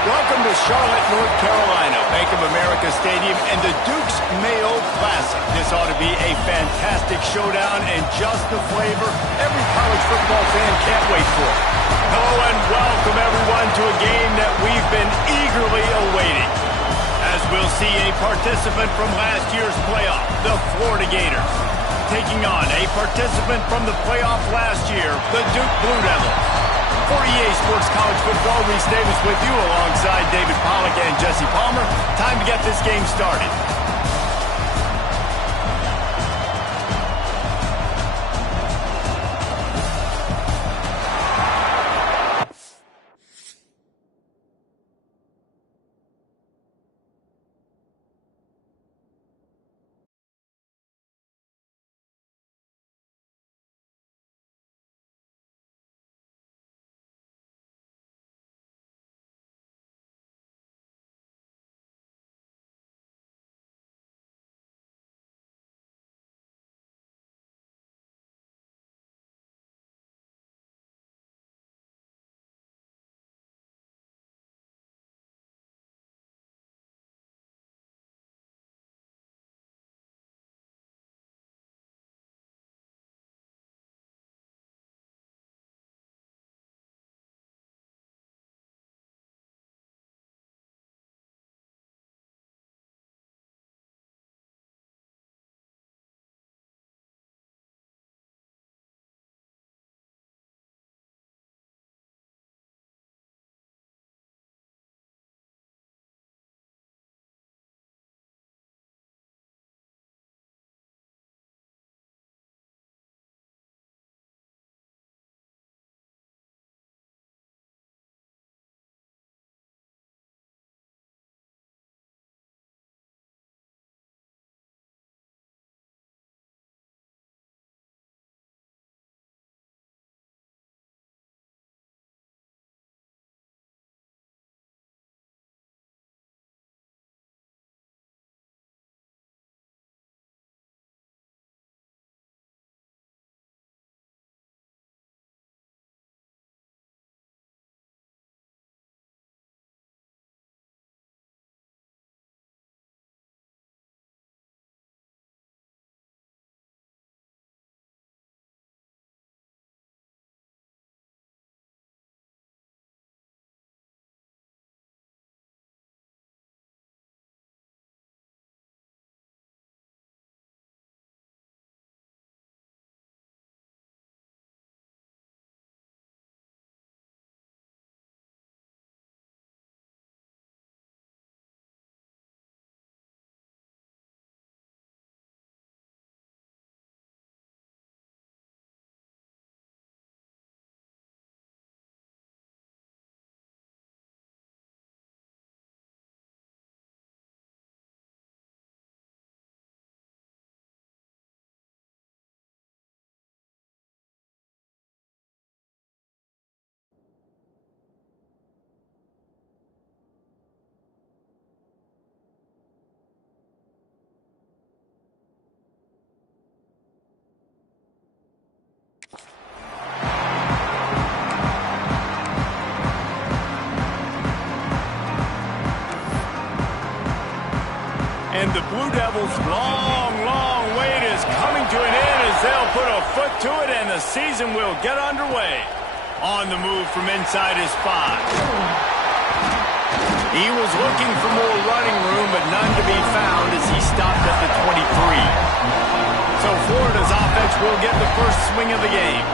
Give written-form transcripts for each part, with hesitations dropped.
Welcome to Charlotte, North Carolina, Bank of America Stadium, and the Duke's Mayo Classic. This ought to be a fantastic showdown and just the flavor every college football fan can't wait for. Hello and welcome everyone to a game that we've been eagerly awaiting. As we'll see a participant from last year's playoff, the Florida Gators, taking on a participant from the playoff last year, the Duke Blue Devils. For EA Sports College Football, Reese Davis with you alongside David Pollack and Jesse Palmer. Time to get this game started. And the Blue Devils' long wait is coming to an end as they'll put a foot to it and the season will get underway. On the move from inside his 5. He was looking for more running room, but none to be found as he stopped at the 23. So Florida's offense will get the first swing of the game.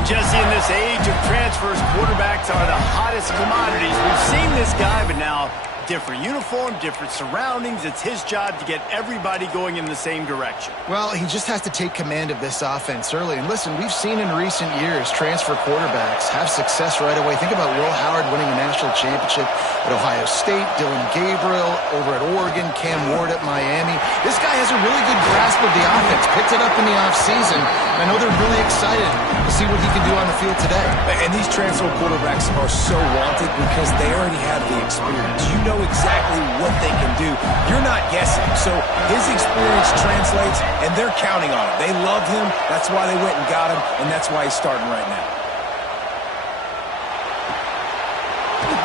And Jesse, in this age of transfers, quarterbacks are the hottest commodities. We've seen this guy, but now different uniform, different surroundings. It's his job to get everybody going in the same direction. Well, he just has to take command of this offense early. And listen, we've seen in recent years transfer quarterbacks have success right away. Think about Will Howard winning a national championship at Ohio State, Dylan Gabriel over at Oregon, Cam Ward at Miami. This guy has a really good grasp of the offense, picked it up in the offseason. I know they're really excited to see what he can do on the field today. And these transfer quarterbacks are so wanted because they already have the experience. You know exactly what they can do. You're not guessing. So his experience translates, and they're counting on it. They love him. That's why they went and got him, and that's why he's starting right now.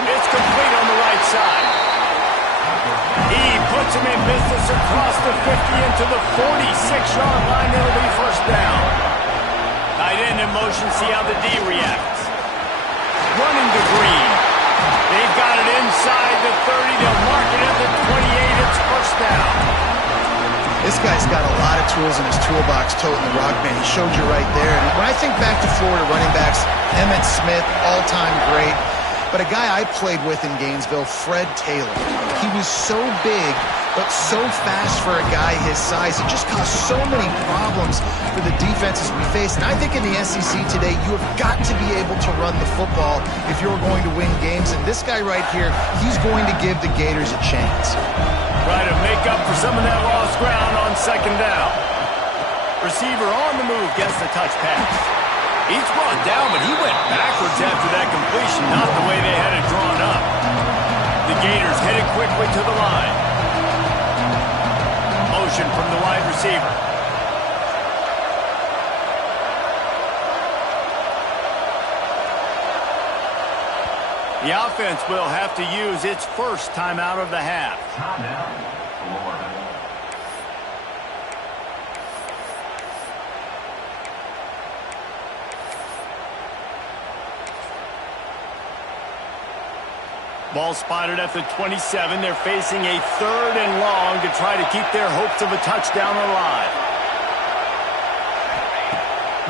It's complete on the right side. He puts him in business across the 50 into the 46-yard line. It'll be first down. Tight end in motion, see how the D reacts. Running to Green. They've got it inside the 30. They'll mark it at the 28. It's first down. This guy's got a lot of tools in his toolbox, toting the rock, man. He showed you right there. And when I think back to Florida running backs, Emmitt Smith, all-time great. But a guy I played with in Gainesville, Fred Taylor. He was so big, but so fast for a guy his size. It just caused so many problems for the defenses we faced. And I think in the SEC today, you have got to be able to run the football if you're going to win games. And this guy right here, he's going to give the Gators a chance. Try to make up for some of that lost ground on second down. Receiver on the move, gets the touch pass. He's brought down, but he went backwards after that completion, not the way they had it drawn up. The Gators headed quickly to the line. Motion from the wide receiver. The offense will have to use its first timeout of the half. Timeout, Florida. Ball spotted at the 27. They're facing a 3rd and long to try to keep their hopes of a touchdown alive.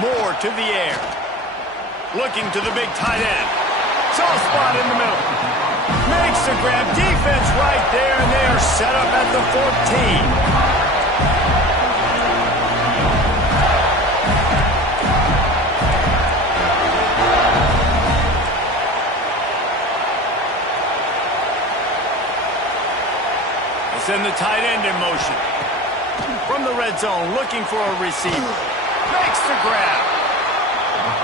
Moore to the air. Looking to the big tight end. Soft spot in the middle. Makes the grab. Defense right there, and they are set up at the 14. Send the tight end in motion. From the red zone, looking for a receiver. Makes the grab.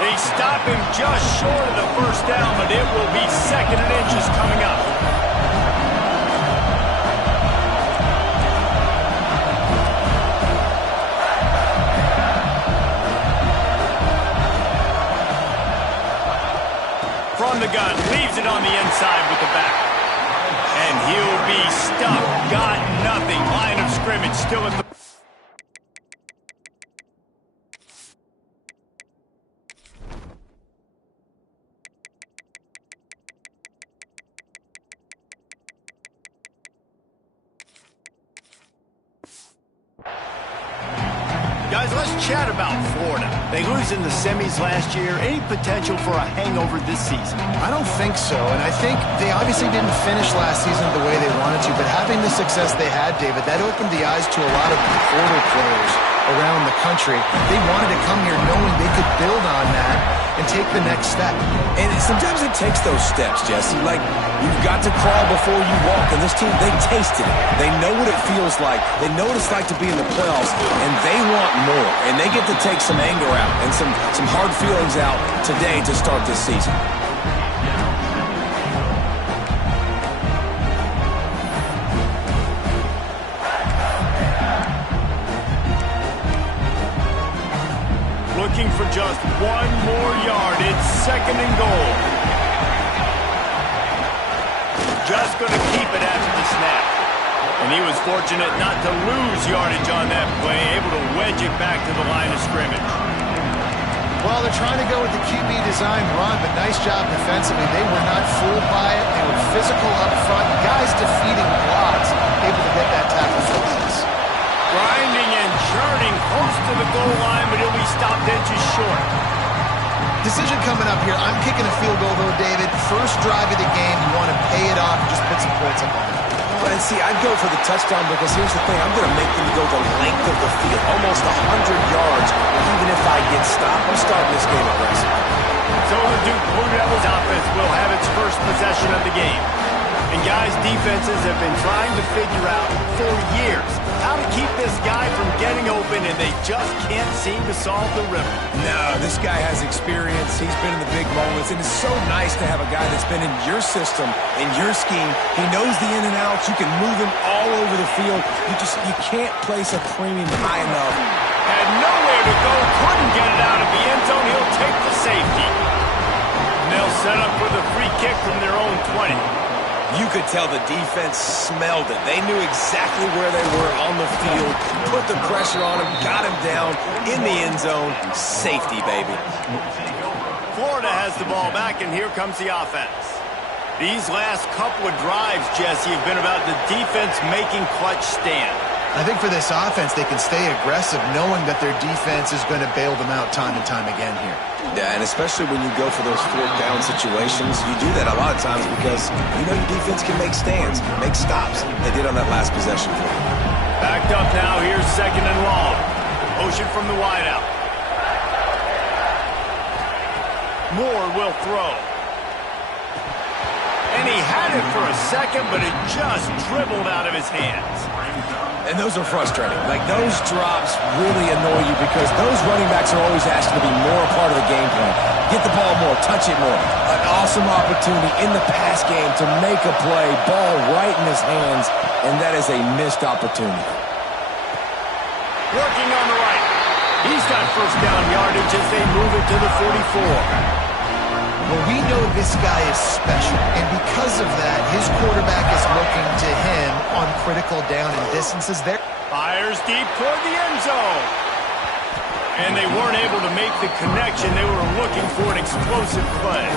They stop him just short of the first down, but it will be 2nd and inches coming up. From the gun, leaves it on the inside with the back. And he'll be stuck. Got nothing. Line of scrimmage still at the... Guys, let's chat about Florida. They lose in the semis last year. Any potential for a hangover this season? I don't think so, and I think they obviously didn't finish last season the way they wanted to, but having the success they had, David, that opened the eyes to a lot of portal players around the country. They wanted to come here knowing they could build on that and take the next step. And sometimes it takes those steps, Jesse. Like, you've got to crawl before you walk. And this team, they tasted it. They know what it feels like. They know what it's like to be in the playoffs, and they want more. And they get to take some anger out and some hard feelings out today to start this season. Looking for just 1 more yard. It's 2nd and goal. Just going to keep it after the snap. And he was fortunate not to lose yardage on that play, able to wedge it back to the line of scrimmage. Well, they're trying to go with the QB design run, but nice job defensively. They were not fooled by it. They were physical up front. Guys defeating blocks, able to get that tackle for loss. Grinding and churning close to the goal line, but he'll be stopped inches short. Decision coming up here. I'm kicking a field goal, though, David. First drive of the game. You want to pay it off and just put some points up on it. And see, I'd go for the touchdown because here's the thing. I'm going to make them go the length of the field, almost 100 yards. Even if I get stopped, I'm starting this game aggressive. So the Duke Blue Devils offense will have its first possession of the game. And guys, defenses have been trying to figure out for years how to keep this guy from getting open, and they just can't seem to solve the riddle. No, this guy has experience. He's been in the big moments, and it's so nice to have a guy that's been in your system, in your scheme. He knows the in and outs. You can move him all over the field. You can't place a premium high enough. Had nowhere to go, couldn't get it out of the end zone. He'll take the safety. And they'll set up with a free kick from their own 20. You could tell the defense smelled it. They knew exactly where they were on the field, put the pressure on him, got him down in the end zone. Safety, baby. Florida has the ball back, and here comes the offense. These last couple of drives, Jesse, have been about the defense making clutch stand. I think for this offense, they can stay aggressive knowing that their defense is going to bail them out time and time again here. Yeah, and especially when you go for those fourth down situations, you do that a lot of times because you know your defense can make stands, make stops. They did on that last possession for you. Backed up now, here's second and long. Motion from the wideout. Moore will throw. And he had it for a second, but it just dribbled out of his hands. And those are frustrating. Like, those drops really annoy you because those running backs are always asked to be more a part of the game plan. Get the ball more, touch it more. An awesome opportunity in the pass game to make a play, ball right in his hands, and that is a missed opportunity. Working on the right. He's got first down yardage as they move it to the 44. Well, we know this guy is special, and because of that, his quarterback is looking to him on critical down and distances there. Fires deep toward the end zone. And they weren't able to make the connection. They were looking for an explosive play.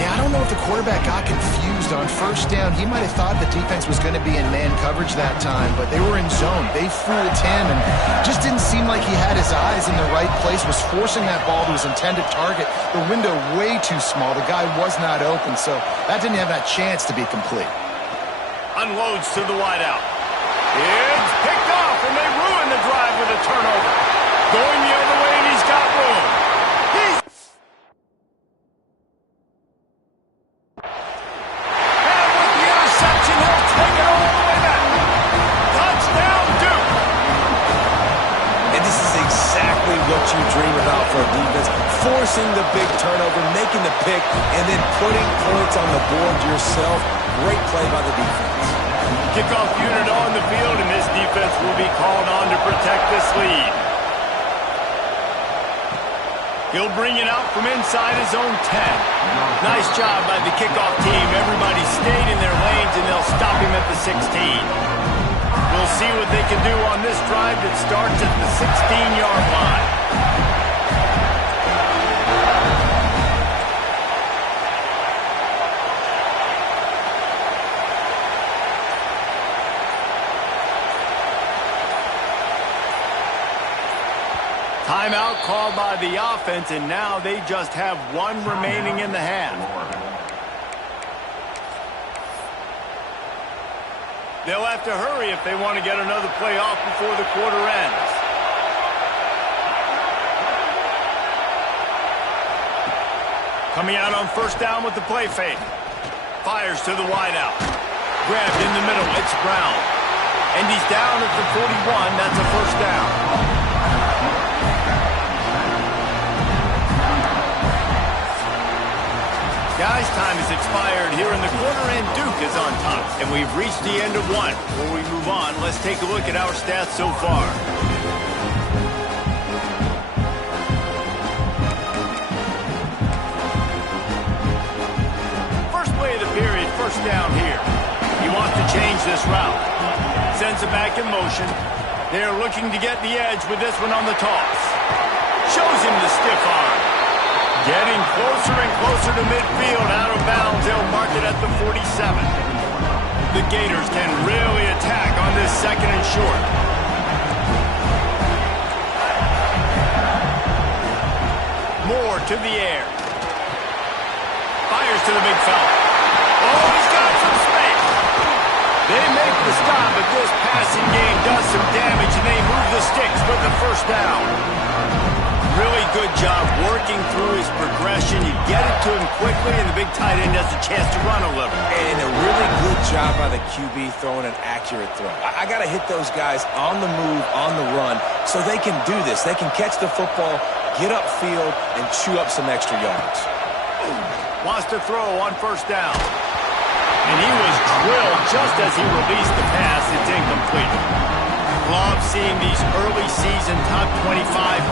Yeah, I don't know if the quarterback got confused on first down. He might have thought the defense was going to be in man coverage that time, but they were in zone. They fooled him and just didn't seem like he had his eyes in the right place, was forcing that ball to his intended target. The window way too small. The guy was not open, so that didn't have that chance to be complete. Unloads to the wideout. It's picked off, and they ruin the drive with a turnover. Going the other way, and he's got room. And with the interception, he'll take it all the way back. Touchdown, Duke. And this is exactly what you dream about for a defense. Forcing the big turnover, making the pick, and then putting points on the board yourself. Great play by the defense. Kickoff unit on the field, and this defense will be called on to protect this lead. He'll bring it out from inside his own 10. Nice job by the kickoff team. Everybody stayed in their lanes, and they'll stop him at the 16. We'll see what they can do on this drive that starts at the 16-yard line. Timeout called by the offense, and now they just have one remaining in the half. They'll have to hurry if they want to get another play off before the quarter ends. Coming out on first down with the play fake. Fires to the wideout. Grabbed in the middle. It's Brown. And he's down at the 41. That's a first down. Guys, time has expired here in the quarter, and Duke is on top. And we've reached the end of one. Before we move on, let's take a look at our stats so far. First play of the period, first down here. He wants to change this route. Sends it back in motion. They're looking to get the edge with this one on the toss. Shows him the stiff arm. Getting closer and closer to midfield, out of bounds. They'll mark it at the 47. The Gators can really attack on this second and short. Moore to the air. Fires to the big fella. Oh, he's got some space. They make stop, but this passing game does some damage, and they move the sticks with the first down. Really good job working through his progression. You get it to him quickly, and the big tight end has a chance to run a little. And a really good job by the QB throwing an accurate throw. I got to hit those guys on the move, on the run, so they can do this. They can catch the football, get upfield, and chew up some extra yards. Wants to throw on first down. And he was drilled just as he released the pass. It's incomplete. Love seeing these early season top 25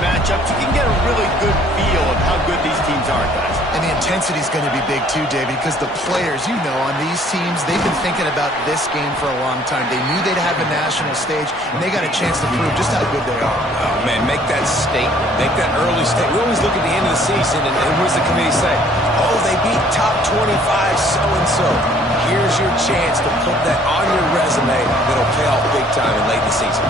matchups. You can get a really good feel of how good these teams are, guys. And the intensity is going to be big too, David, because the players, you know, on these teams, they've been thinking about this game for a long time. They knew they'd have a national stage, and they got a chance to prove just how good they are. Oh, man, make that statement. Make that early statement. We always look at the end of the season, and what does the committee say? Oh, they beat top 25 so-and-so. Here's your chance to put that on your resume that'll pay off big time in late in the season.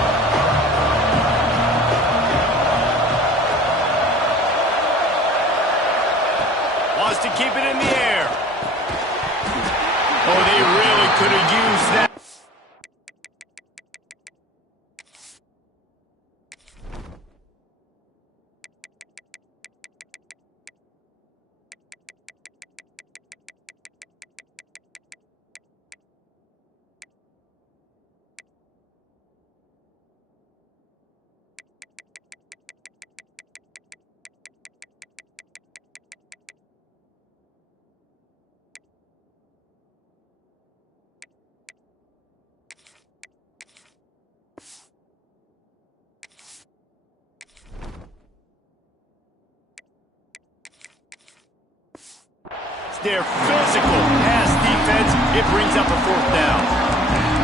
Wants to keep it in the air. Oh, they really could have used that. Their physical pass defense, it brings up a fourth down.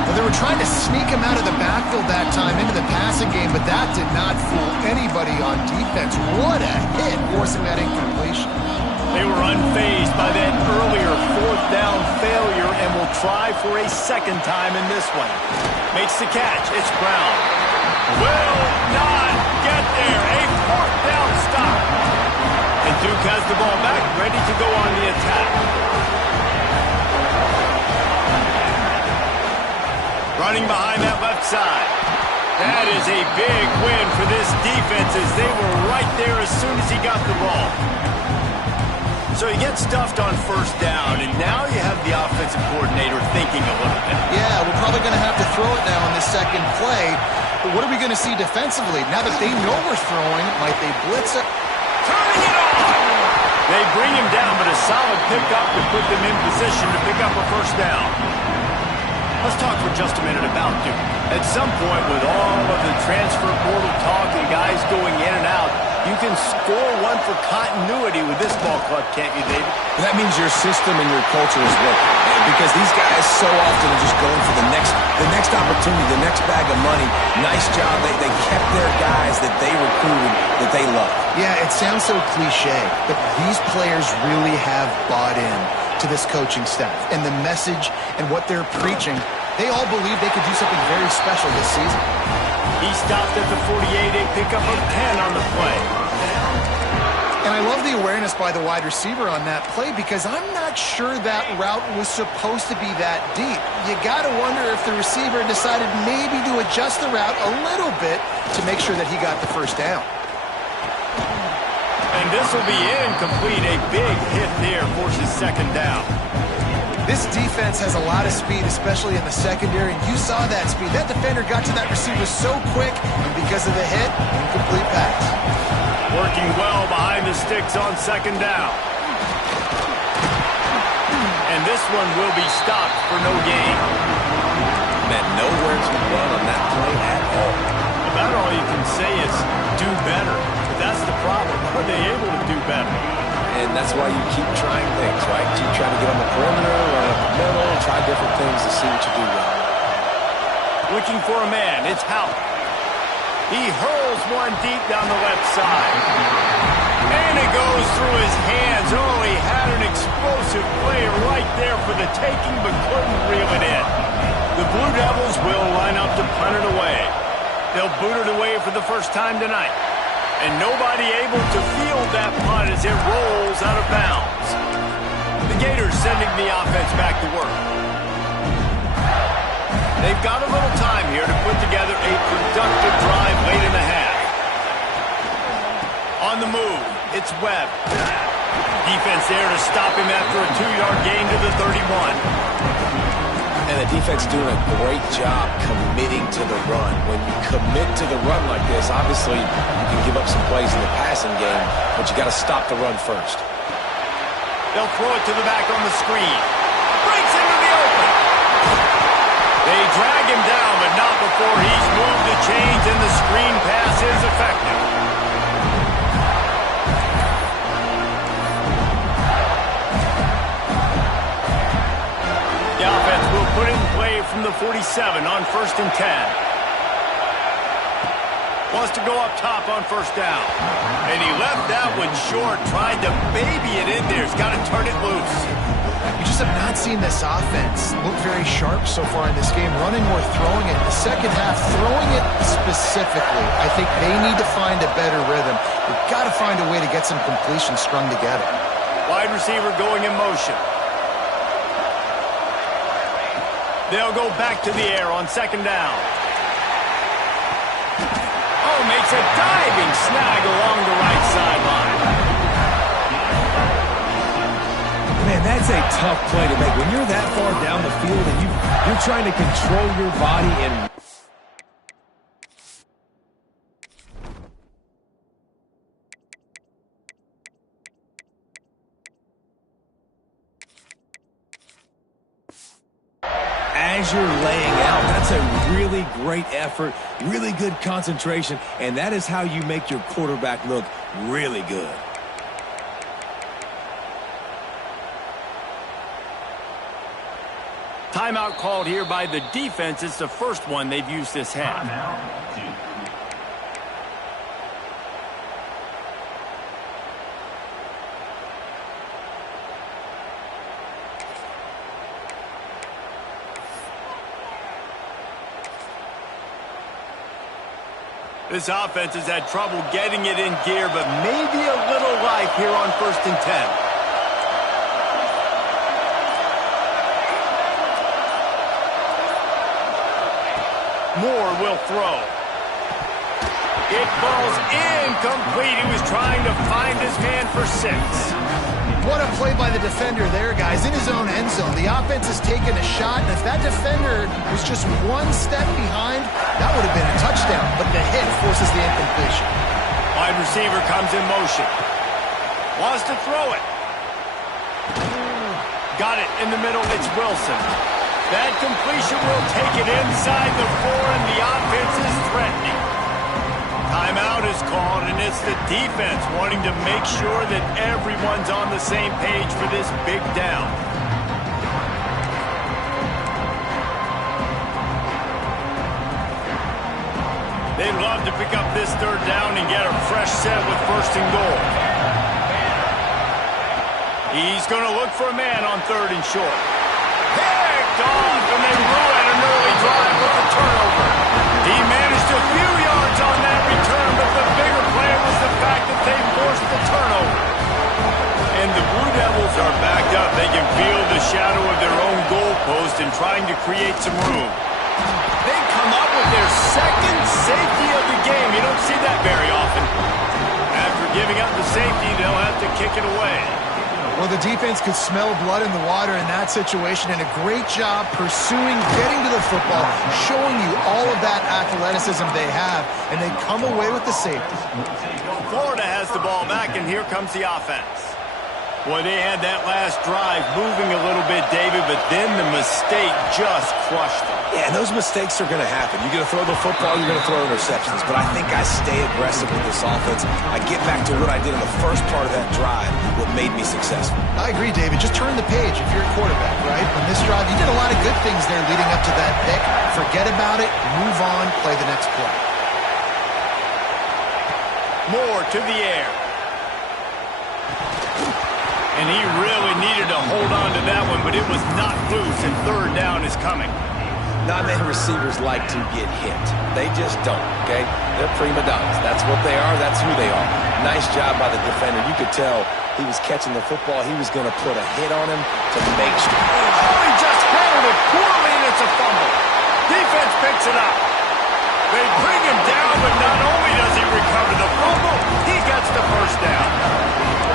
Well, they were trying to sneak him out of the backfield that time into the passing game, but that did not fool anybody on defense. What a hit, forcing that incompletion. They were unfazed by that earlier fourth down failure and will try for a second time in this one. Makes the catch. It's Brown. Will not get there. A fourth down stop. And Duke has the ball back, ready to go on the attack. Running behind that left side. That is a big win for this defense as they were right there as soon as he got the ball. So he gets stuffed on first down, and now you have the offensive coordinator thinking a little bit. Yeah, we're probably going to have to throw it now on this second play. But what are we going to see defensively? Now that they know we're throwing, might they blitz it? Turning it on! They bring him down, but a solid pickup to put them in position to pick up a first down. Let's talk for just a minute about Duke. At some point, with all of the transfer portal talk and guys going in and out, you can score one for continuity with this ball club, can't you, David? That means your system and your culture is working. Because these guys so often are just going for the next opportunity, the next bag of money. Nice job. They kept their guys that they recruited, that they love. Yeah, it sounds so cliche, but these players really have bought in to this coaching staff. And the message and what they're preaching, they all believe they could do something very special this season. He stopped at the 48, a pickup of 10 on the play. And I love the awareness by the wide receiver on that play because I'm not sure that route was supposed to be that deep. You got to wonder if the receiver decided maybe to adjust the route a little bit to make sure that he got the first down. And this will be incomplete. A big hit there forces second down. This defense has a lot of speed, especially in the secondary, and you saw that speed. That defender got to that receiver so quick, and because of the hit, incomplete pass. Working well behind the sticks on second down. And this one will be stopped for no gain. Meant nowhere to run on that play at all. About all you can say is do better. But that's the problem. Are they able to do better? And that's why you keep trying things, right? Keep trying to get on the perimeter, run up the middle, try different things to see what you do well. Looking for a man. It's Howard. He hurls one deep down the left side. And it goes through his hands. Oh, he had an explosive play right there for the taking, but couldn't reel it in. The Blue Devils will line up to punt it away. They'll boot it away for the first time tonight. And nobody able to field that punt as it rolls out of bounds. The Gators sending the offense back to work. They've got a little time here to put together a productive drive late in the half. On the move, it's Webb. Defense there to stop him after a 2-yard gain to the 31. And the defense doing a great job committing to the run. When you commit to the run like this, obviously you can give up some plays in the passing game, but you got to stop the run first. They'll throw it to the back on the screen. Breaks into the open. They drag him down, but not before he's moved the chains, and the screen pass is effective. The offense will put in play from the 47 on 1st and 10. Wants to go up top on 1st down. And he left that one short, tried to baby it in there. He's got to turn it loose. You just have not seen this offense look very sharp so far in this game, running or throwing it. The second half, throwing it specifically, I think they need to find a better rhythm. They've got to find a way to get some completions strung together. Wide receiver going in motion. They'll go back to the air on 2nd down. Oh, makes a diving snag along the right sideline. Man, that's a tough play to make. When you're that far down the field and you're trying to control your body and... As you're laying out, that's a really great effort, really good concentration, and that is how you make your quarterback look really good. Timeout called here by the defense. It's the first one they've used this half. This offense has had trouble getting it in gear, but maybe a little life here on 1st and 10. Moore will throw. It falls incomplete. He was trying to find his man for 6. What a play by the defender there, guys. In his own end zone, the offense has taken a shot, and if that defender was just one step behind, that would have been a touchdown, but the hit forces the incompletion. Wide receiver comes in motion. Wants to throw it. Got it in the middle. It's Wilson. That completion will take it inside the 4, and the offense is threatening. Timeout is called, and it's the defense wanting to make sure that everyone's on the same page for this big down. They'd love to pick up this 3rd down and get a fresh set with 1st and goal. He's going to look for a man on 3rd and short. Picked off, and they ruin an early drive with the turnover. He managed a few yards on that return, but the bigger play was the fact that they forced the turnover. And the Blue Devils are backed up. They can feel the shadow of their own goalpost and trying to create some room. They come up with their 2nd safety of the game. You don't see that very often. After giving up the safety, they'll have to kick it away. Well, the defense could smell blood in the water in that situation, and a great job pursuing, getting to the football, showing you all of that athleticism they have, and they come away with the safety. Florida has the ball back, and here comes the offense. Well, they had that last drive moving a little bit, David, but then the mistake just crushed them. Yeah, and those mistakes are going to happen. You're going to throw the football, you're going to throw interceptions. But I think I stay aggressive with this offense. I get back to what I did in the first part of that drive, what made me successful. I agree, David. Just turn the page if you're a quarterback, right? On this drive, you did a lot of good things there leading up to that pick. Forget about it, move on, play the next play. Moore to the air. And he really needed to hold on to that one, but it was not loose, and 3rd down is coming. Not many receivers like to get hit. They just don't, okay? They're prima donnas. That's what they are. That's who they are. Nice job by the defender. You could tell he was catching the football. He was going to put a hit on him to make sure. Oh, he just handled it poorly, and it's a fumble. Defense picks it up. They bring him down, but not only does he recover the fumble, he gets the first down.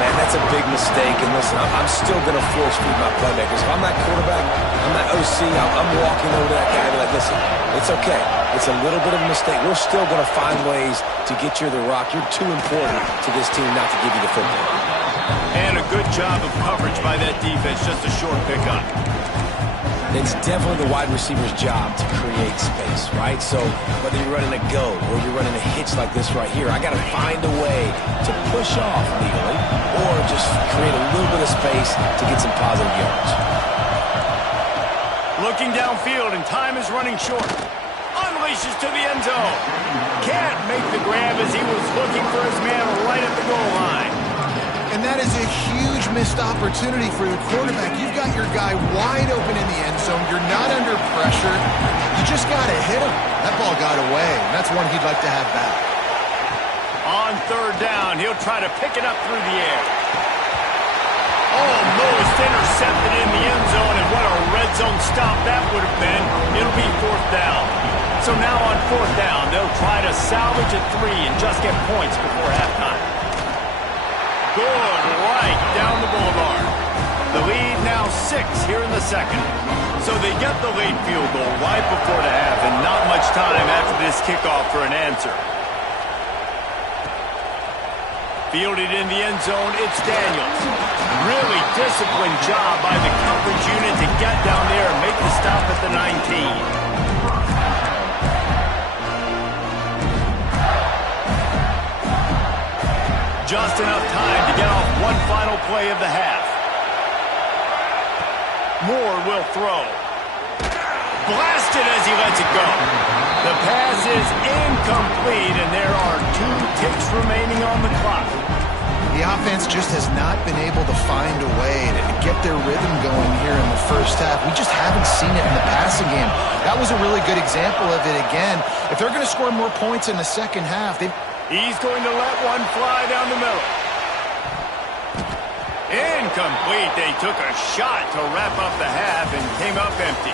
Man, that's a big mistake. And listen, I'm still going to force feed my playmakers. If I'm that quarterback, I'm that OC, I'm walking over to that guy and be like, listen, it's okay. It's a little bit of a mistake. We're still going to find ways to get you the rock. You're too important to this team not to give you the football. And a good job of coverage by that defense. Just a short pickup. It's definitely the wide receiver's job to create space, right? So whether you're running a go or you're running a hitch like this right here, I got to find a way to push off legally or just create a little bit of space to get some positive yards. Looking downfield, and time is running short. Unleashes to the end zone. Can't make the grab as he was looking for his man right at the goal line. And that is a huge missed opportunity for the quarterback. You've got your guy wide open in the end zone. You're not under pressure. You just got to hit him. That ball got away, and that's one he'd like to have back. On third down, he'll try to pick it up through the air. Almost intercepted in the end zone, and what a red zone stop that would have been. It'll be fourth down. So now on fourth down, they'll try to salvage a 3 and just get points before halftime. Good right down the boulevard. The lead now 6 here in the second. So they get the late field goal right before the half, and not much time after this kickoff for an answer. Fielded in the end zone, it's Daniels. Really disciplined job by the coverage unit to get down there and make the stop at the 19. Just enough time to get off one final play of the half. Moore will throw. Blasted as he lets it go. The pass is incomplete, and there are 2 ticks remaining on the clock. The offense just has not been able to find a way to get their rhythm going here in the first half. We just haven't seen it in the passing game. That was a really good example of it again. If they're going to score more points in the second half, he's going to let one fly down the middle. Incomplete. They took a shot to wrap up the half and came up empty.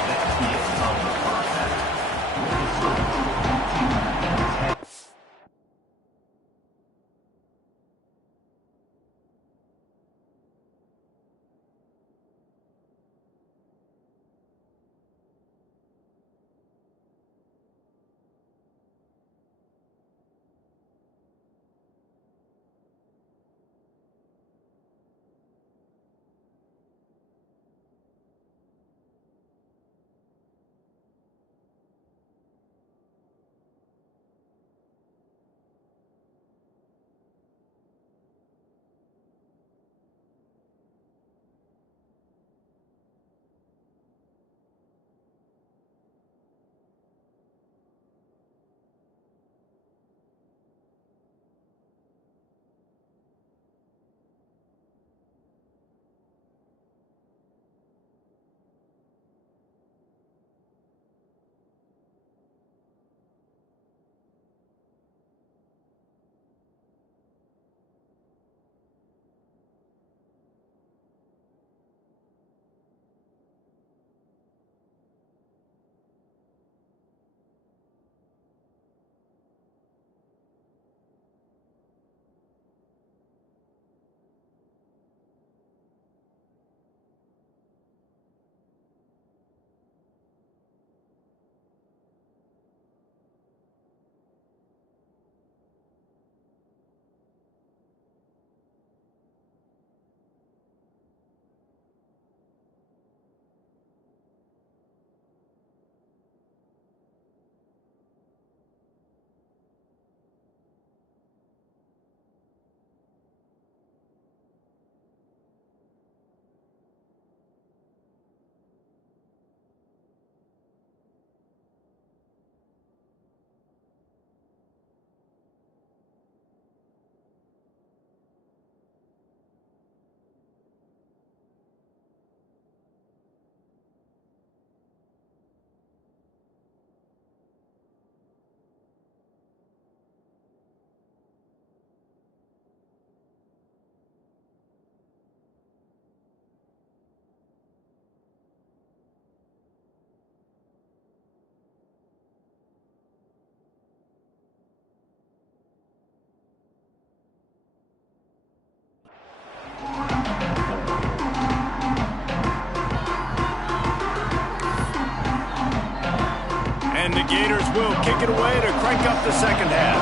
And the Gators will kick it away to crank up the second half.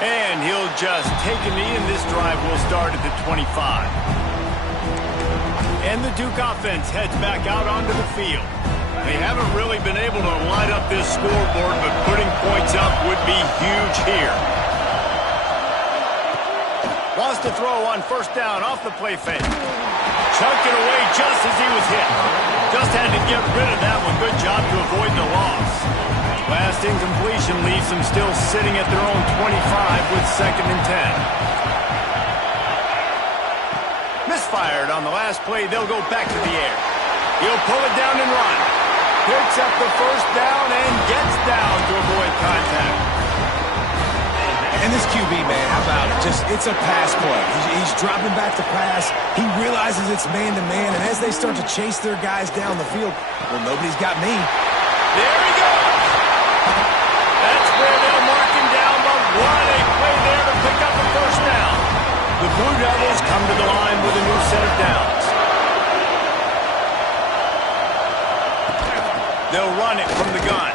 And he'll just take a knee, and this drive will start at the 25. And the Duke offense heads back out onto the field. They haven't really been able to light up this scoreboard, but putting points up would be huge here. Wants to throw on first down off the play fake. Chunked it away just as he was hit. Just had to get rid of that one. Good job to avoid the loss. Last incompletion leaves them still sitting at their own 25 with 2nd and 10. Misfired on the last play. They'll go back to the air. He'll pull it down and run. Picks up the first down and gets down to avoid contact. And this QB, man, how about it? It's a pass play. He's dropping back to pass. He realizes it's man-to-man, and as they start to chase their guys down the field, well, nobody's got me. There he goes. That's where they'll mark him down, but what a play there to pick up the first down. The Blue Devils come to the line with a new set of downs. They'll run it from the gun.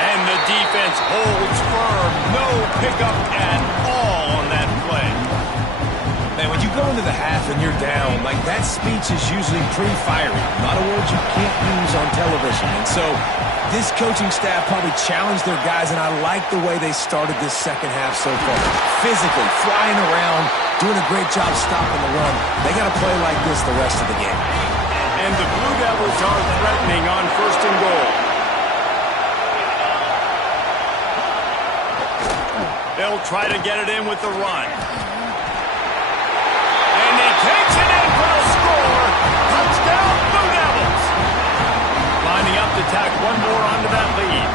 And the defense holds firm. No pickup at all on that play. Man, when you go into the half and you're down, like that speech is usually pretty fiery. A lot of words you can't use on television. And so this coaching staff probably challenged their guys, and I like the way they started this second half so far. Physically, flying around, doing a great job stopping the run. They got to play like this the rest of the game. And the Blue Devils are threatening on 1st and goal. They'll try to get it in with the run. And he takes it in for a score. Touchdown, Blue Devils. Lining up to tack one more onto that lead.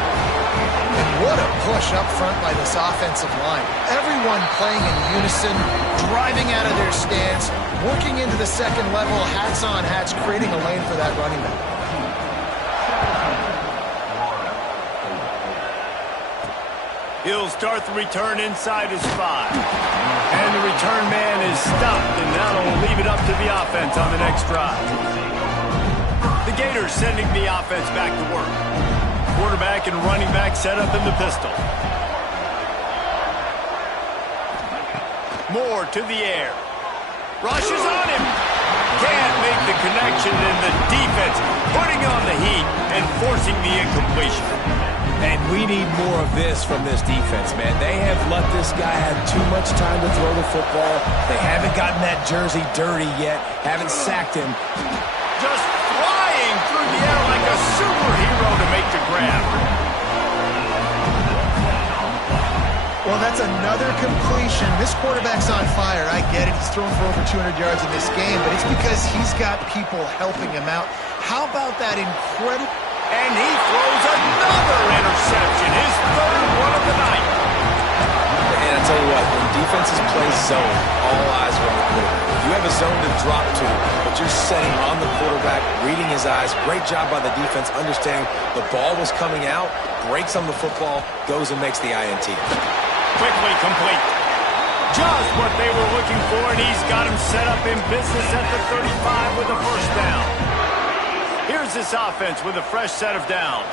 And what a push up front by this offensive line. Everyone playing in unison, driving out of their stance, working into the second level, hats on hats, creating a lane for that running back. He'll start the return inside his 5. And the return man is stopped, and that'll leave it up to the offense on the next drive. The Gators sending the offense back to work. Quarterback and running back set up in the pistol. Moore to the air. Rushes on him. Can't make the connection, and the defense putting on the heat and forcing the incompletion. And we need more of this from this defense, man. They have let this guy have too much time to throw the football. They haven't gotten that jersey dirty yet. Haven't sacked him. Just flying through the air like a superhero to make the grab. Well, that's another completion. This quarterback's on fire. I get it. He's thrown for over 200 yards in this game, but it's because he's got people helping him out. How about that incredible... And he throws another interception, his 3rd one of the night. And I tell you what, when defenses play zone, all eyes are on the quarterback. You have a zone to drop to, but you're setting on the quarterback, reading his eyes. Great job by the defense, understanding the ball was coming out, breaks on the football, goes and makes the INT. Quickly complete. Just what they were looking for, and he's got him set up in business at the 35 with a first down. Here's this offense with a fresh set of downs.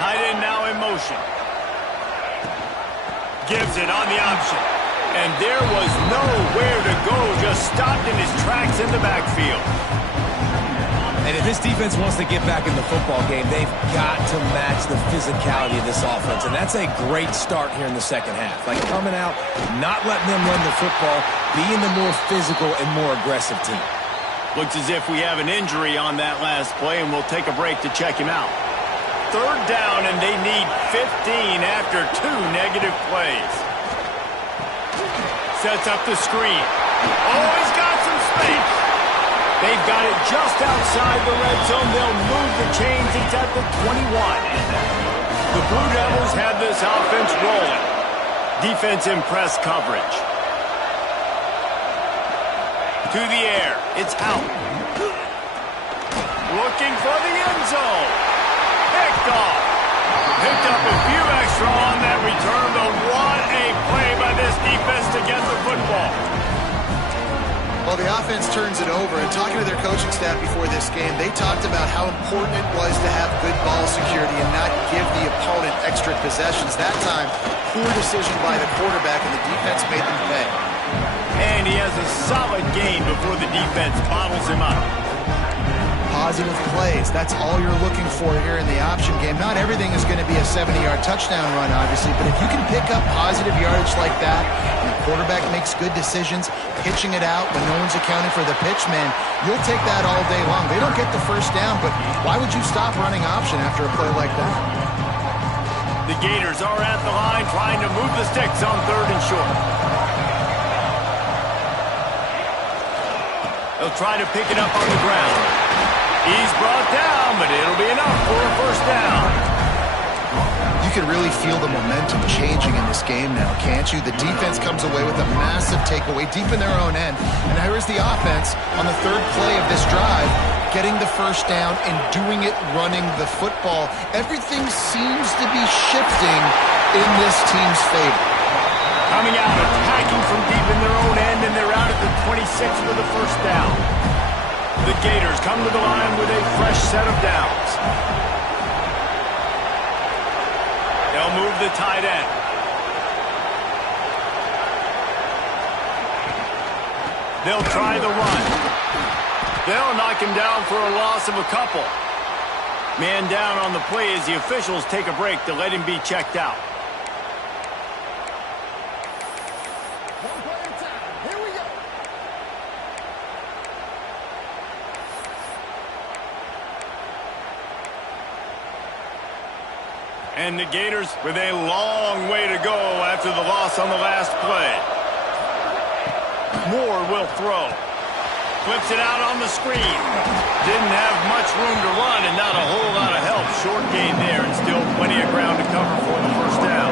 Tight end now in motion. Gives it on the option. And there was nowhere to go, just stopped in his tracks in the backfield. And if this defense wants to get back in the football game, they've got to match the physicality of this offense. And that's a great start here in the second half. Like coming out, not letting them run the football, being the more physical and more aggressive team. Looks as if we have an injury on that last play, and we'll take a break to check him out. 3rd down, and they need 15 after 2 negative plays. Sets up the screen. Oh, he's got some space. They've got it just outside the red zone. They'll move the chains. It's at the 21. The Blue Devils have this offense rolling. Defense in press coverage. To the air. It's out. Looking for the end zone. Picked off. Picked up a few extra on that return, but what a Well, the offense turns it over, and talking to their coaching staff before this game, they talked about how important it was to have good ball security and not give the opponent extra possessions. That time, poor decision by the quarterback, and the defense made them pay. And he has a solid game before the defense bottles him up. Positive plays, that's all you're looking for here in the option game. Not everything is going to be a 70-yard touchdown run, obviously, but if you can pick up positive yardage like that, and the quarterback makes good decisions, pitching it out when no one's accounting for the pitch, man, you'll take that all day long. They don't get the first down, but why would you stop running option after a play like that? The Gators are at the line trying to move the sticks on 3rd and short. They'll try to pick it up on the ground. He's brought down, but it'll be enough for a first down. You can really feel the momentum changing in this game now, can't you? The defense comes away with a massive takeaway deep in their own end. And now here's the offense on the 3rd play of this drive, getting the first down and doing it running the football. Everything seems to be shifting in this team's favor. Coming out, attacking from deep in their own end, and they're out at the 26 for the first down. The Gators come to the line with a fresh set of downs. They'll move the tight end. They'll try the run. They'll knock him down for a loss of a couple. Man down on the play as the officials take a break to let him be checked out. And the Gators with a long way to go after the loss on the last play. Moore will throw. Flips it out on the screen. Didn't have much room to run and not a whole lot of help. Short gain there and still plenty of ground to cover for the first down.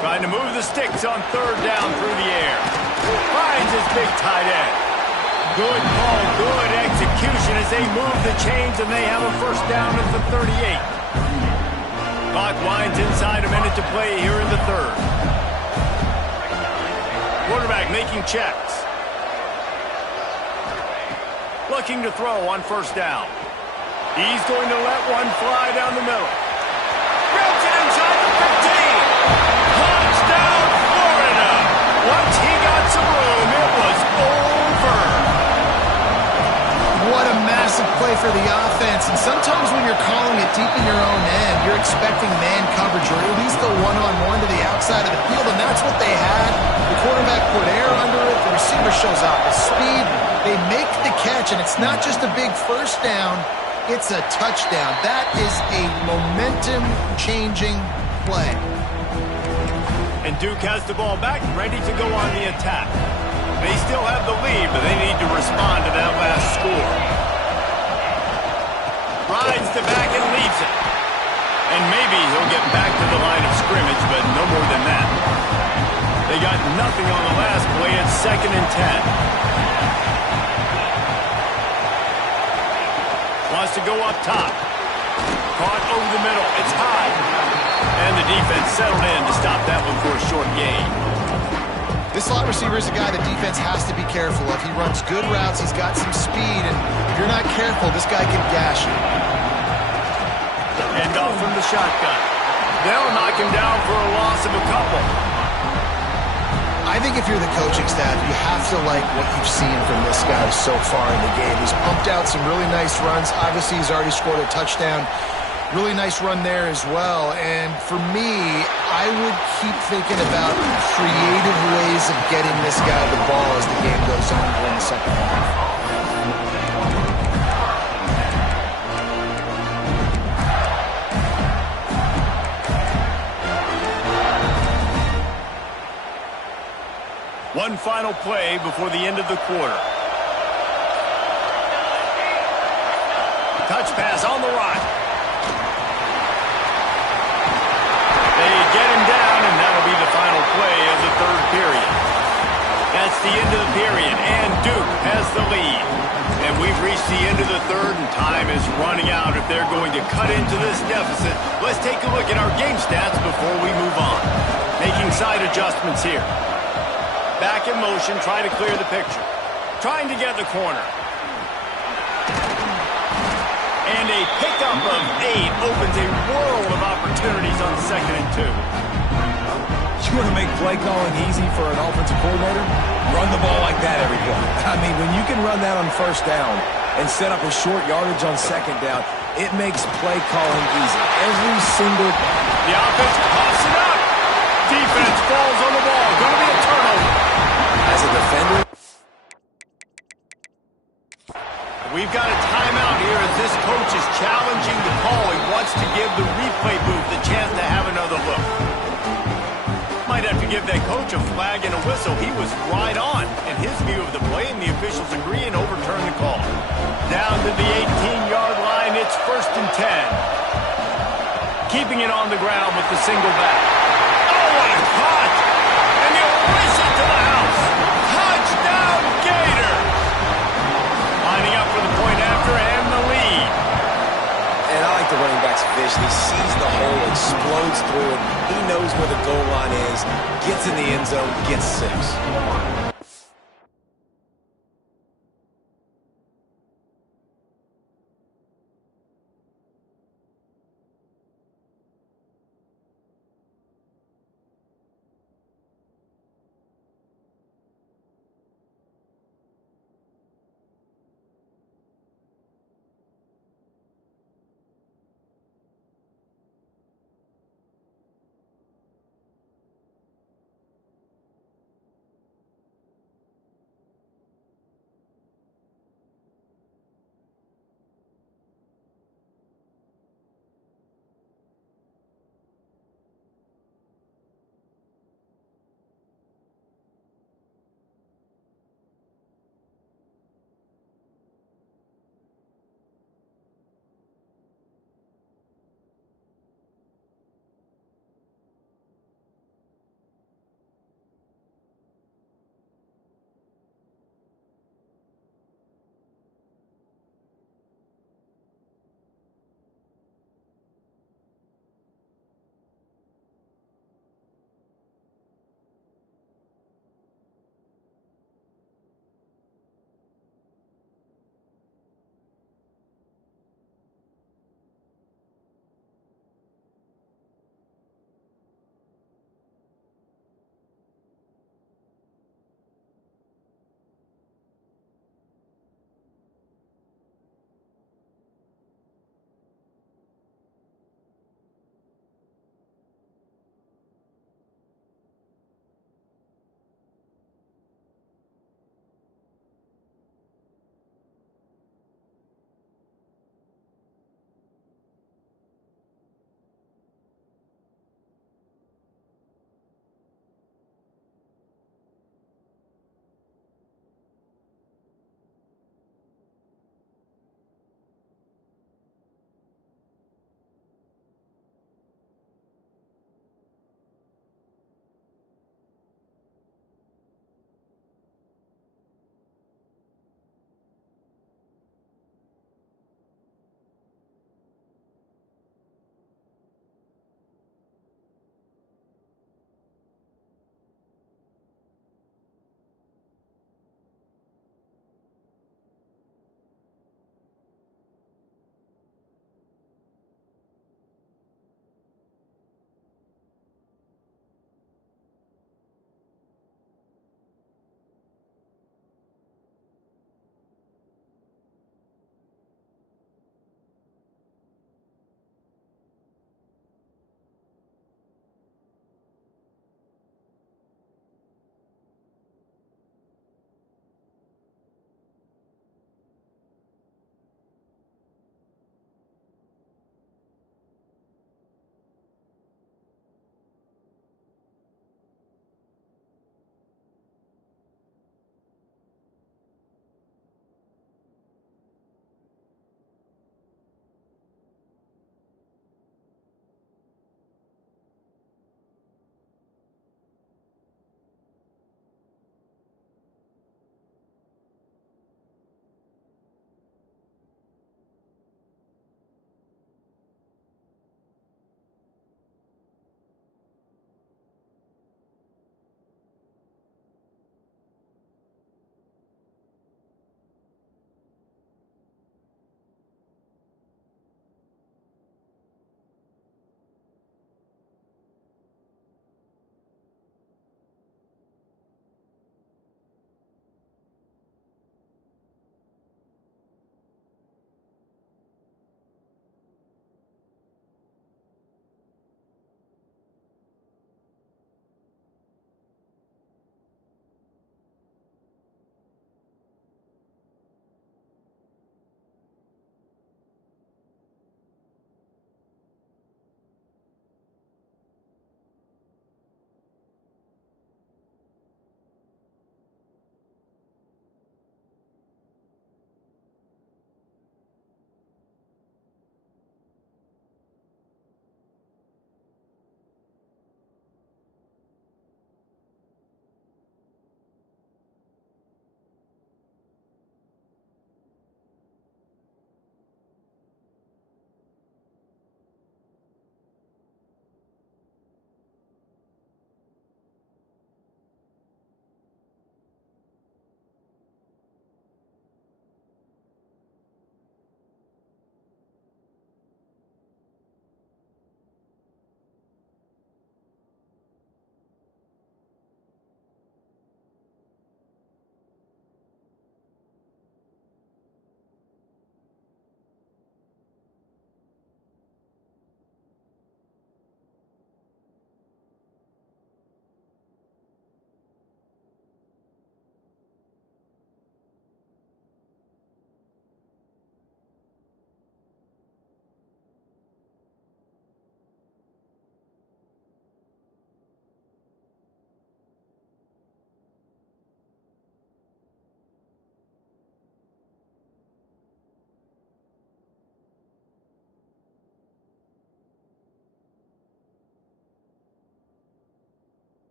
Trying to move the sticks on 3rd down through the air. Finds his big tight end. Good call, good execution as they move the chains and they have a first down at the 38. Clock winds inside a minute to play here in the 3rd. Quarterback making checks. Looking to throw on first down. He's going to let one fly down the middle. Grabs it inside the 15. Touchdown, Florida. Once he got some room, it was over. What a massive play for the offense. And sometimes when you're calling it deep in your own end, you're expecting man coverage or at least the one-on-one to the outside of the field, and that's what they had. The quarterback put air under it. The receiver shows off his speed. They make the catch, and it's not just a big first down. It's a touchdown. That is a momentum-changing play. And Duke has the ball back, ready to go on the attack. They still have the lead, but they need to respond to that last score. Rides the back and leaves it. And maybe he'll get back to the line of scrimmage, but no more than that. They got nothing on the last play. It's 2nd and 10. Wants to go up top. Caught over the middle. It's high. And the defense settled in to stop that one for a short gain. This slot receiver is a guy the defense has to be careful of. He runs good routes. He's got some speed, and if you're not careful, this guy can gash you. And off from the shotgun. They'll knock him down for a loss of a couple. I think if you're the coaching staff, you have to like what you've seen from this guy so far in the game. He's pumped out some really nice runs. Obviously, he's already scored a touchdown. Really nice run there as well. And for me, I would keep thinking about creative ways of getting this guy the ball as the game goes on in the second half. One final play before the end of the quarter. Touch pass on the right. They get him down, and that'll be the final play of the 3rd period. That's the end of the period, and Duke has the lead. And we've reached the end of the 3rd, and time is running out if they're going to cut into this deficit. Let's take a look at our game stats before we move on. Making side adjustments here. Back in motion, trying to clear the picture. Trying to get the corner. And a pickup of 8 opens a world of opportunities on 2nd and 2. You want to make play calling easy for an offensive coordinator? Run the ball like that every play. I mean, when you can run that on 1st down and set up a short yardage on 2nd down, it makes play calling easy. Every single... The offense coughs it up. Defense falls on the ball. Going to be a turnover. As a defender... We've got a timeout here as this coach is challenging the call. He wants to give the replay booth the chance to have another look. Might have to give that coach a flag and a whistle. He was right on in his view of the play, and the officials agree and overturn the call. Down to the 18-yard line, it's 1st and 10. Keeping it on the ground with the single back. Oh, what a cut! And he'll race it to the house. Touchdown, Gators! Lining up for the point after and the lead. And I like the running back's vision. He sees the hole, explodes through it. He knows where the goal line is, gets in the end zone, gets 6.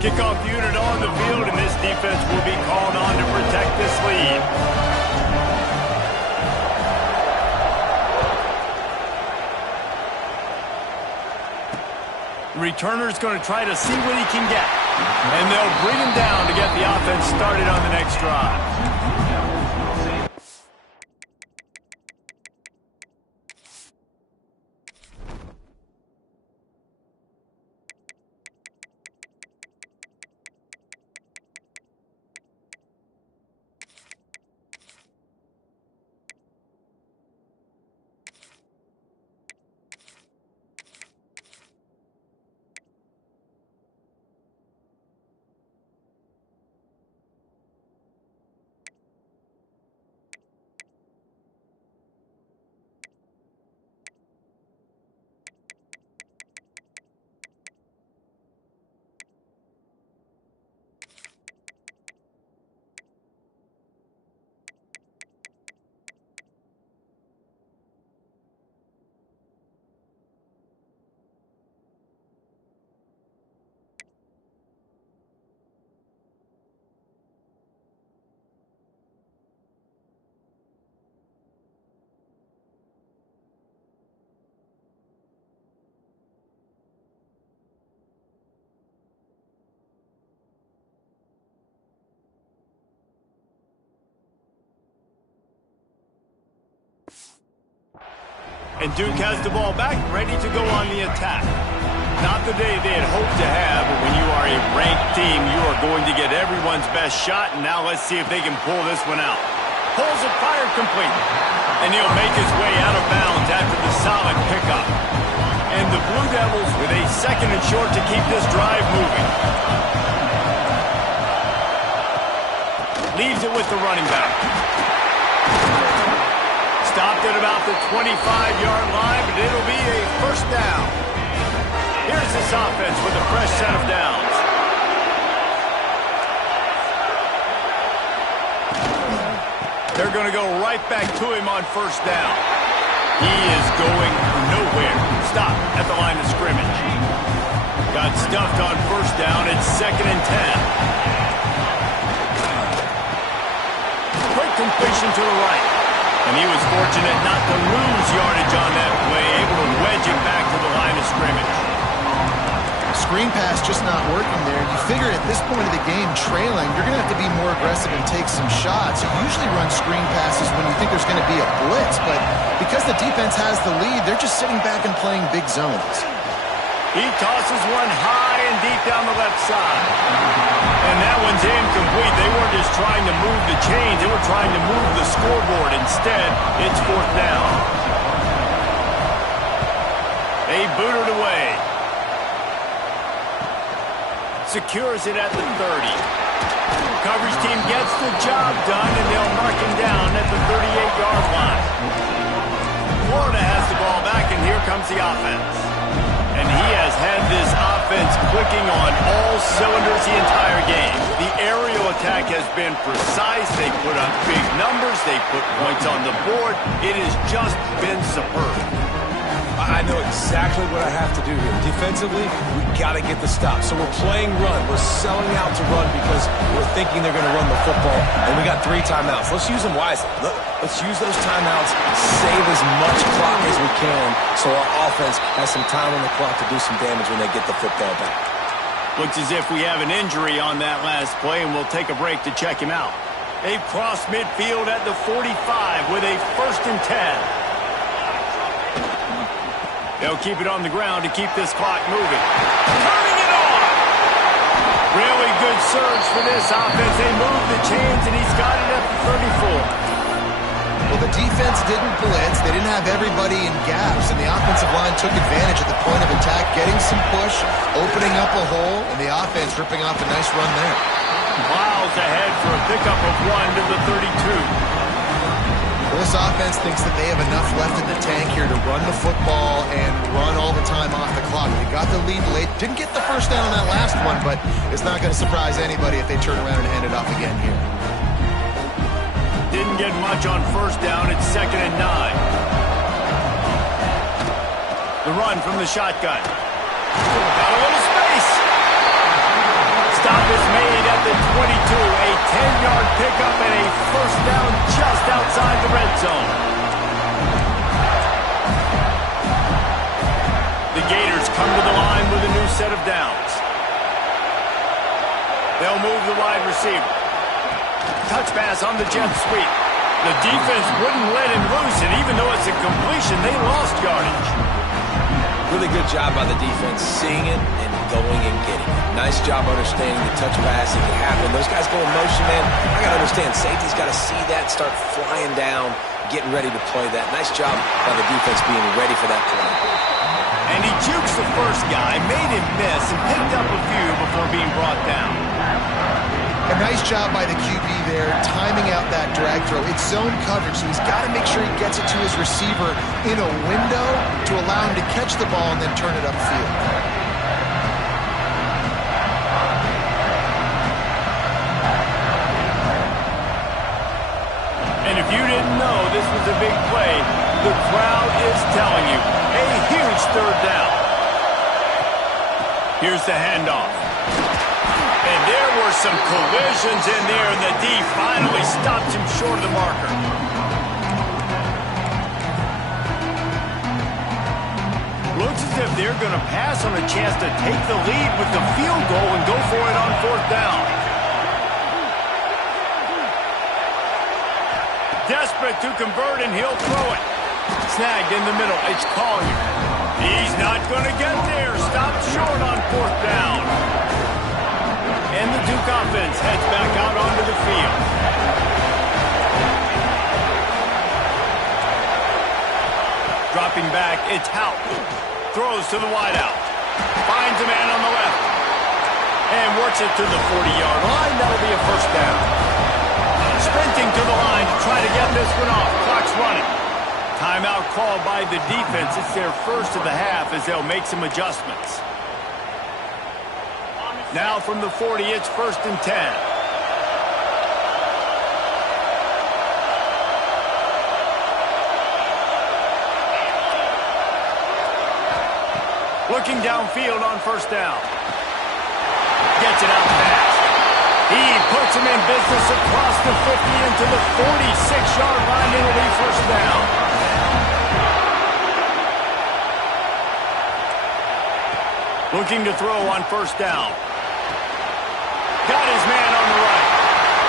Kickoff unit on the field, and this defense will be called on to protect this lead. The returner's going to try to see what he can get. And they'll bring him down to get the offense started on the next drive. And Duke has the ball back, ready to go on the attack. Not the day they had hoped to have, but when you are a ranked team, you are going to get everyone's best shot, and now let's see if they can pull this one out. Pulls it, fired complete. And he'll make his way out of bounds after the solid pickup. And the Blue Devils with a second and short to keep this drive moving. Leaves it with the running back. Stopped at about the 25-yard line, but it'll be a first down. Here's this offense with a fresh set of downs. They're going to go right back to him on first down. He is going nowhere. Stop at the line of scrimmage. Got stuffed on first down. It's 2nd and 10. Quick completion to the right. And he was fortunate not to lose yardage on that play, able to wedge it back to the line of scrimmage. Screen pass just not working there. You figure at this point of the game, trailing, you're going to have to be more aggressive and take some shots. You usually run screen passes when you think there's going to be a blitz, but because the defense has the lead, they're just sitting back and playing big zones. He tosses one high and deep down the left side. And that one's incomplete. They weren't just trying to move the chains. They were trying to move the scoreboard. Instead, it's 4th down. They boot it away. Secures it at the 30. Coverage team gets the job done, and they'll mark him down at the 38-yard line. Florida has the ball back, and here comes the offense. And he has had this offense clicking on all cylinders the entire game. The aerial attack has been precise. They put up big numbers. They put points on the board. It has just been superb. I know exactly what I have to do here. Defensively, we've got to get the stop. So we're playing run. We're selling out to run because we're thinking they're going to run the football, and we got 3 timeouts. Let's use them wisely. Let's use those timeouts, save as much clock as we can so our offense has some time on the clock to do some damage when they get the football back. Looks as if we have an injury on that last play, and we'll take a break to check him out. They've crossed midfield at the 45 with a 1st and 10. They'll keep it on the ground to keep this clock moving. Turning it on! Really good surge for this offense. They move the chains, and he's got it at the 34. Well, the defense didn't blitz. They didn't have everybody in gaps, and the offensive line took advantage at the point of attack, getting some push, opening up a hole, and the offense ripping off a nice run there. Miles ahead for a pickup of 1 to the 32. This offense thinks that they have enough left in the tank here to run the football and run all the time off the clock. They got the lead late. Didn't get the first down on that last one, but it's not going to surprise anybody if they turn around and hand it off again here. Didn't get much on first down. It's 2nd and 9. The run from the shotgun. Got a little space. stop is made at the 22. A 10-yard pickup and a first down just outside the red zone. The Gators come to the line with a new set of downs. They'll move the wide receiver. Touch pass on the jet sweep. The defense wouldn't let him loose, and even though it's a completion, they lost yardage. Really good job by the defense, seeing it and going and getting it. Nice job understanding the touch pass. It can happen. Those guys go in motion, man. I got to understand, safety's got to see that, start flying down, getting ready to play that. Nice job by the defense being ready for that play. And he jukes the first guy, made him miss, and picked up a few before being brought down. A nice job by the QB there, timing out that drag throw. It's zone coverage, so he's got to make sure he gets it to his receiver in a window to allow him to catch the ball and then turn it upfield. And if you didn't know this was a big play, the crowd is telling you. A huge third down. Here's the handoff. And there were some collisions in there, and the D finally stopped him short of the marker. Looks as if they're going to pass on a chance to take the lead with the field goal and go for it on fourth down. Desperate to convert, and he'll throw it. Snagged in the middle. It's Collier. He's not going to get there. Stopped short on fourth down. And the Duke offense heads back out onto the field. Dropping back, it's Hout. Throws to the wideout. Finds a man on the left. And works it to the 40-yard line. That'll be a first down. Sprinting to the line to try to get this one off. Clock's running. Timeout called by the defense. It's their first of the half as they'll make some adjustments. Now from the 40, it's 1st and 10. Looking downfield on first down. Gets it out fast. He puts him in business across the 50 into the 46-yard line. It'll be first down. Looking to throw on first down. Got his man on the right.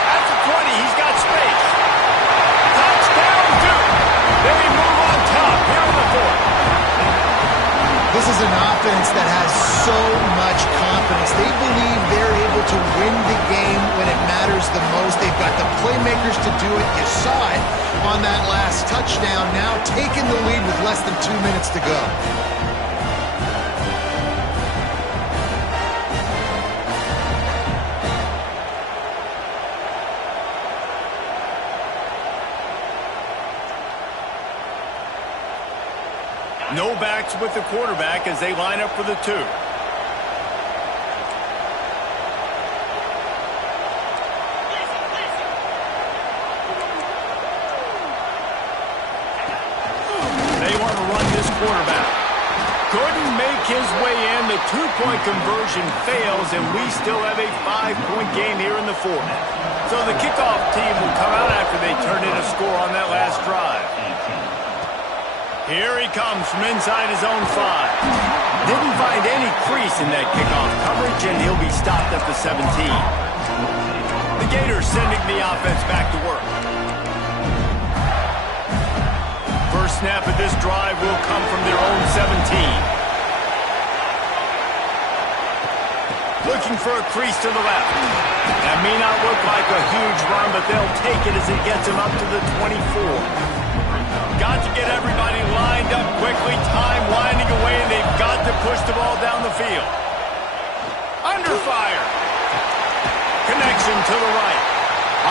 At the 20, he's got space. Touchdown, Duke. They move on top here in the fourth. This is an offense that has so much confidence. They believe they're able to win the game when it matters the most. They've got the playmakers to do it. You saw it on that last touchdown. Now taking the lead with less than 2 minutes to go. No backs with the quarterback as they line up for the 2. They want to run this quarterback. Couldn't make his way in. The 2-point conversion fails, and we still have a 5-point game here in the fourth. So the kickoff team will come out after they turn in a score on that last drive. Here he comes from inside his own 5. Didn't find any crease in that kickoff coverage, and he'll be stopped at the 17. The Gators sending the offense back to work. First snap of this drive will come from their own 17. Looking for a crease to the left. That may not look like a huge run, but they'll take it as it gets him up to the 24. Got to get everybody lined up quickly. Time winding away, and they've got to push the ball down the field. Under fire. Connection to the right.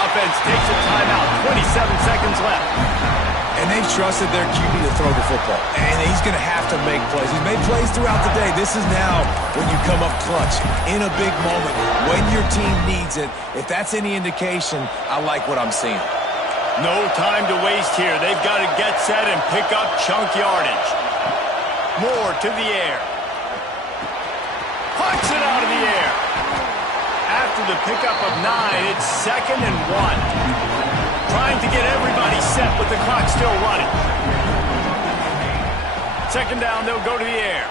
Offense takes a timeout. 27 seconds left. And they've trusted their QB to throw the football. And he's going to have to make plays. He's made plays throughout the day. This is now when you come up clutch in a big moment when your team needs it. If that's any indication, I like what I'm seeing. No time to waste here. They've got to get set and pick up chunk yardage. Moore to the air. Pucks it out of the air. After the pickup of 9, it's 2nd and 1. Trying to get everybody set with the clock still running. 2nd down, they'll go to the air.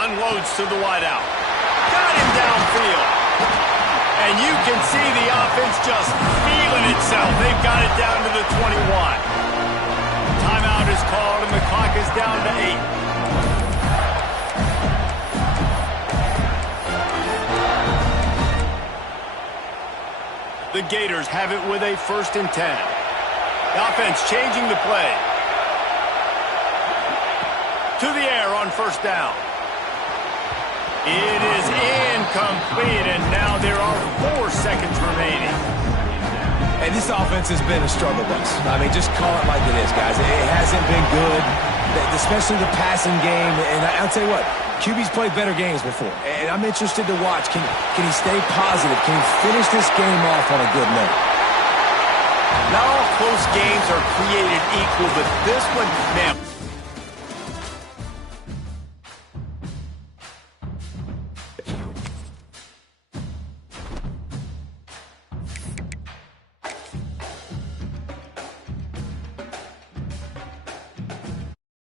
Unloads to the wideout. Got him downfield. And you can see the offense just feeling itself. They've got it down to the 21. Timeout is called, and the clock is down to 8. The Gators have it with a 1st and 10. The offense changing the play. To the air on 1st down. It is incomplete, and now there are 4 seconds remaining. And this offense has been a struggle bus. I mean, just call it like it is, guys. It hasn't been good, especially the passing game. And I'll tell you what, QB's played better games before. And I'm interested to watch. Can he stay positive? Can he finish this game off on a good note? Not all close games are created equal, but this one, man,